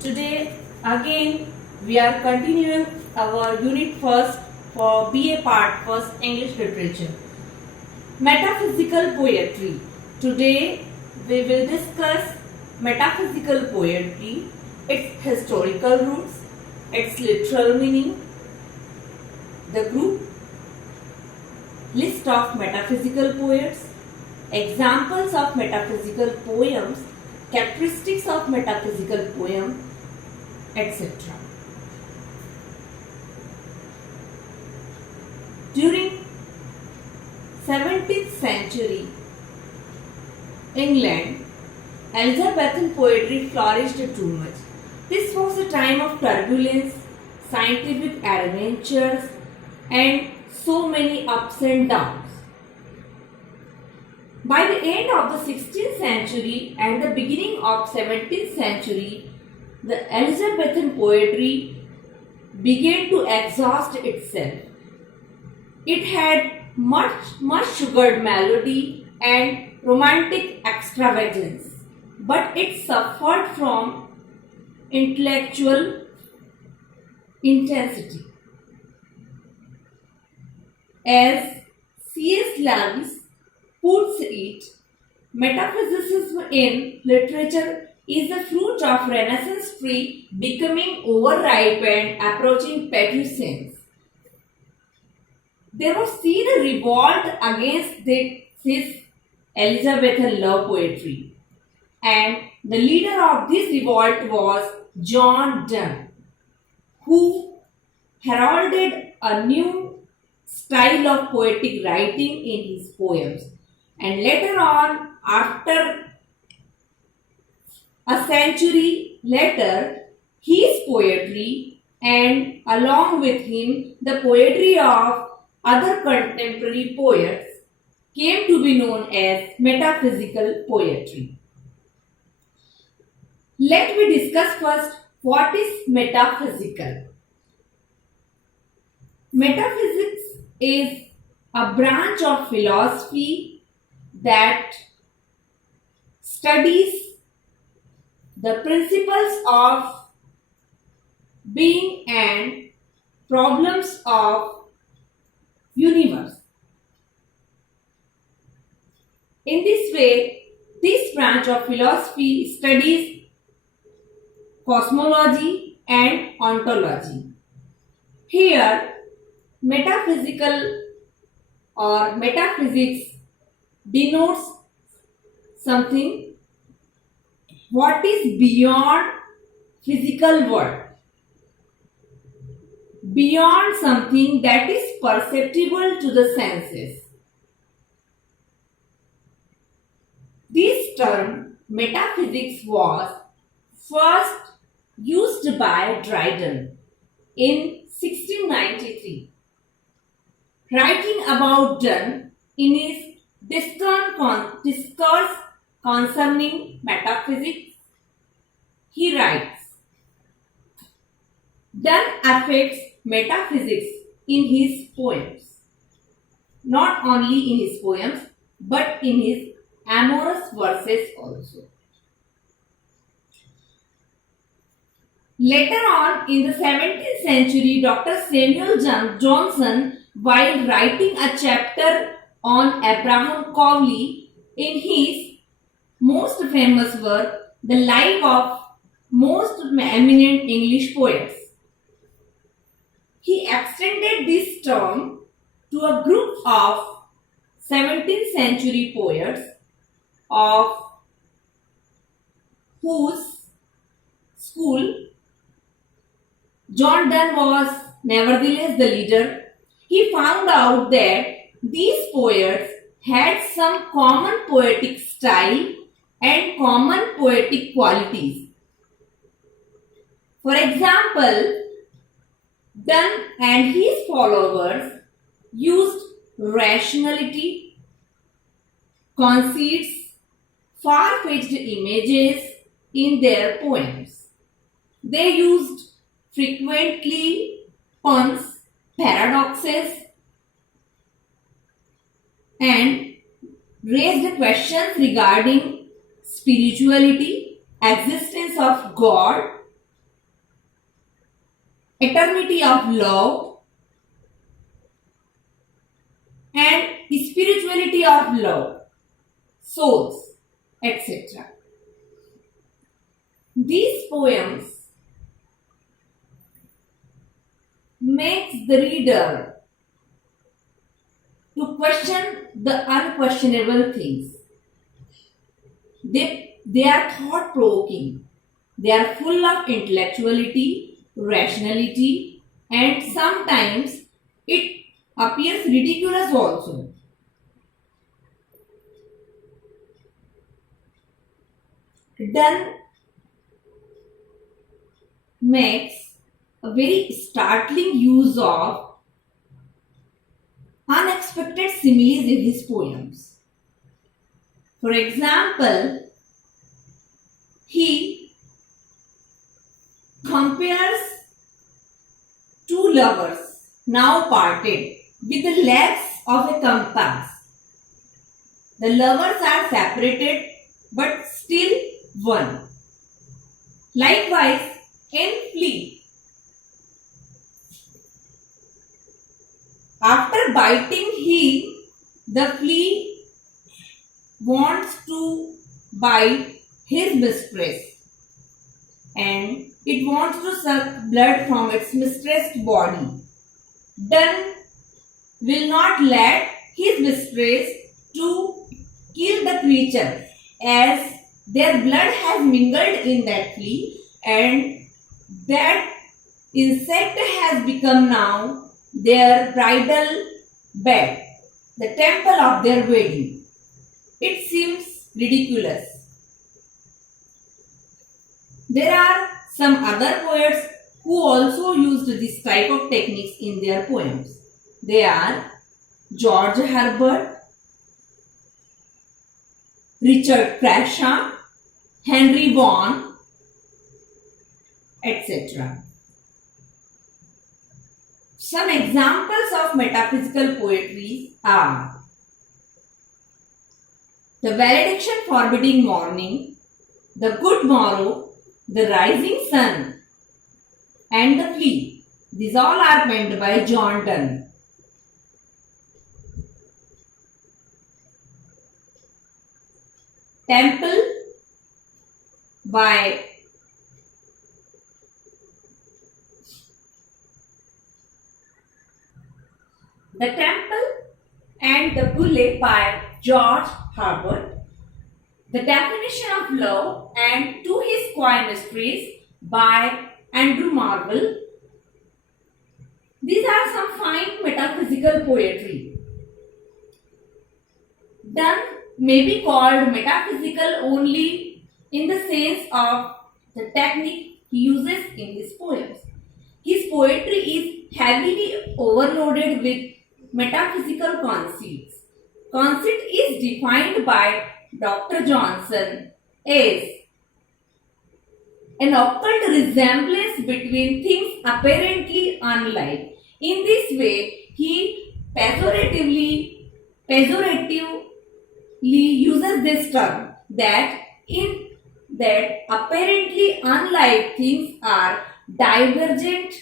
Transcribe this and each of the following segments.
Today again we are continuing our unit first for BA part first English literature. Metaphysical poetry. Today we will discuss metaphysical poetry, its historical roots, its literal meaning, the group, list of metaphysical poets, examples of metaphysical poems, characteristics of metaphysical poem, etc. During 17th century England, Elizabethan poetry flourished too much. This was a time of turbulence, scientific adventures, and so many ups and downs. By the end of the 16th century and the beginning of 17th century, the Elizabethan poetry began to exhaust itself. It had much sugared melody and romantic extravagance, but it suffered from intellectual intensity. As C.S. Lewis puts it, metaphysicism in literature is the fruit of Renaissance tree becoming overripe and approaching pubescence. There was seen a revolt against this Elizabethan love poetry, and the leader of this revolt was John Donne, who heralded a new style of poetic writing in his poems. And later on, after a century later, his poetry and along with him the poetry of other contemporary poets came to be known as metaphysical poetry. Let me discuss first what is metaphysical. Metaphysics is a branch of philosophy that studies the principles of being and problems of universe. In this way, this branch of philosophy studies cosmology and ontology. Here, metaphysical or metaphysics denotes something what is beyond physical world, beyond something that is perceptible to the senses. This term metaphysics was first used by Dryden in 1693. Writing about Donne in his discourse concerning metaphysics, he writes, Donne affects metaphysics in his poems, not only in his poems but in his amorous verses also. Later on in the 17th century, Dr. Samuel Johnson, while writing a chapter on Abraham Cowley in his most famous work, The Life of Most Eminent English Poets, he extended this term to a group of 17th century poets of whose school John Donne was nevertheless the leader. He found out that these poets had some common poetic style and common poetic qualities. For example, Donne and his followers used rationality, conceits, far-fetched images in their poems. They used frequently puns, paradoxes, and raised questions regarding spirituality, existence of God, eternity of love, and spirituality of love, souls, etc. These poems makes the reader to question the unquestionable things. They are thought provoking. They are full of intellectuality, rationality, and sometimes it appears ridiculous also. Donne makes a very startling use of unexpected similes in his poems. For example, he compares two lovers now parted with the legs of a compass. The lovers are separated but still one. Likewise, in flea, after biting the flea wants to bite his mistress and it wants to suck blood from its mistress' body. Donne will not let his mistress to kill the creature as their blood has mingled in that flea and that insect has become now their bridal bed, the temple of their wedding. It seems ridiculous. There are some other poets who also used this type of techniques in their poems. They are George Herbert, Richard Crashaw, Henry Vaughan, etc. Some examples of metaphysical poetry are the valediction forbidding morning, the good morrow, the rising sun, and the flea. These all are penned by John Donne. Temple by The Temple and the Bulle by George Herbert. The Definition of Love and To His Squire Mysteries by Andrew Marvell. These are some fine metaphysical poetry. Donne may be called metaphysical only in the sense of the technique he uses in his poems. His poetry is heavily overloaded with metaphysical conceits. Conceit is defined by Dr. Johnson as an occult resemblance between things apparently unlike. In this way, he pejoratively uses this term that apparently unlike things are divergent,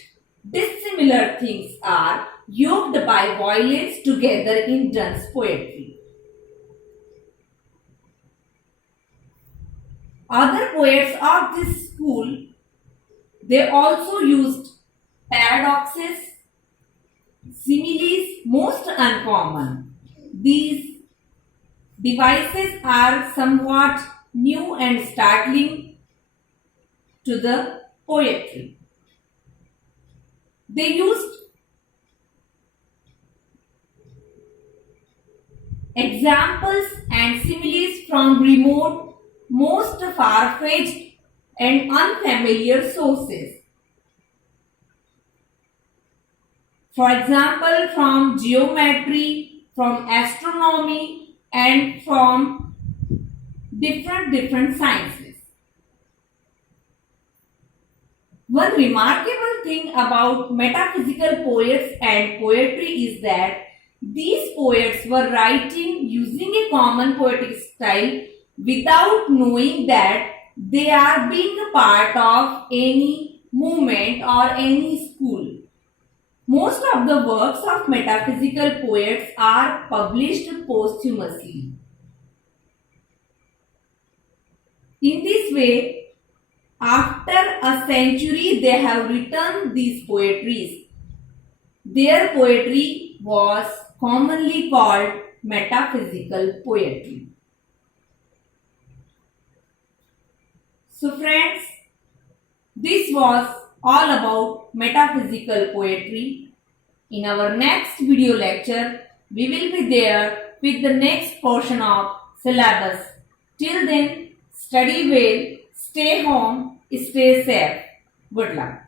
dissimilar things are yoked by violence together in Donne's poetry. Other poets of this school, they also used paradoxes, similes, most uncommon. These devices are somewhat new and startling to the poetry. They used examples and similes from remote, most far-fetched and unfamiliar sources. For example, from geometry, from astronomy, and from different sciences. One remarkable thing about metaphysical poets and poetry is that these poets were writing using a common poetic style without knowing that they are being a part of any movement or any school. Most of the works of metaphysical poets are published posthumously. In this way, after a century they have written these poetries. Their poetry was commonly called metaphysical poetry. So friends, this was all about metaphysical poetry. In our next video lecture, we will be there with the next portion of syllabus. Till then, study well, stay home, stay safe. Good luck.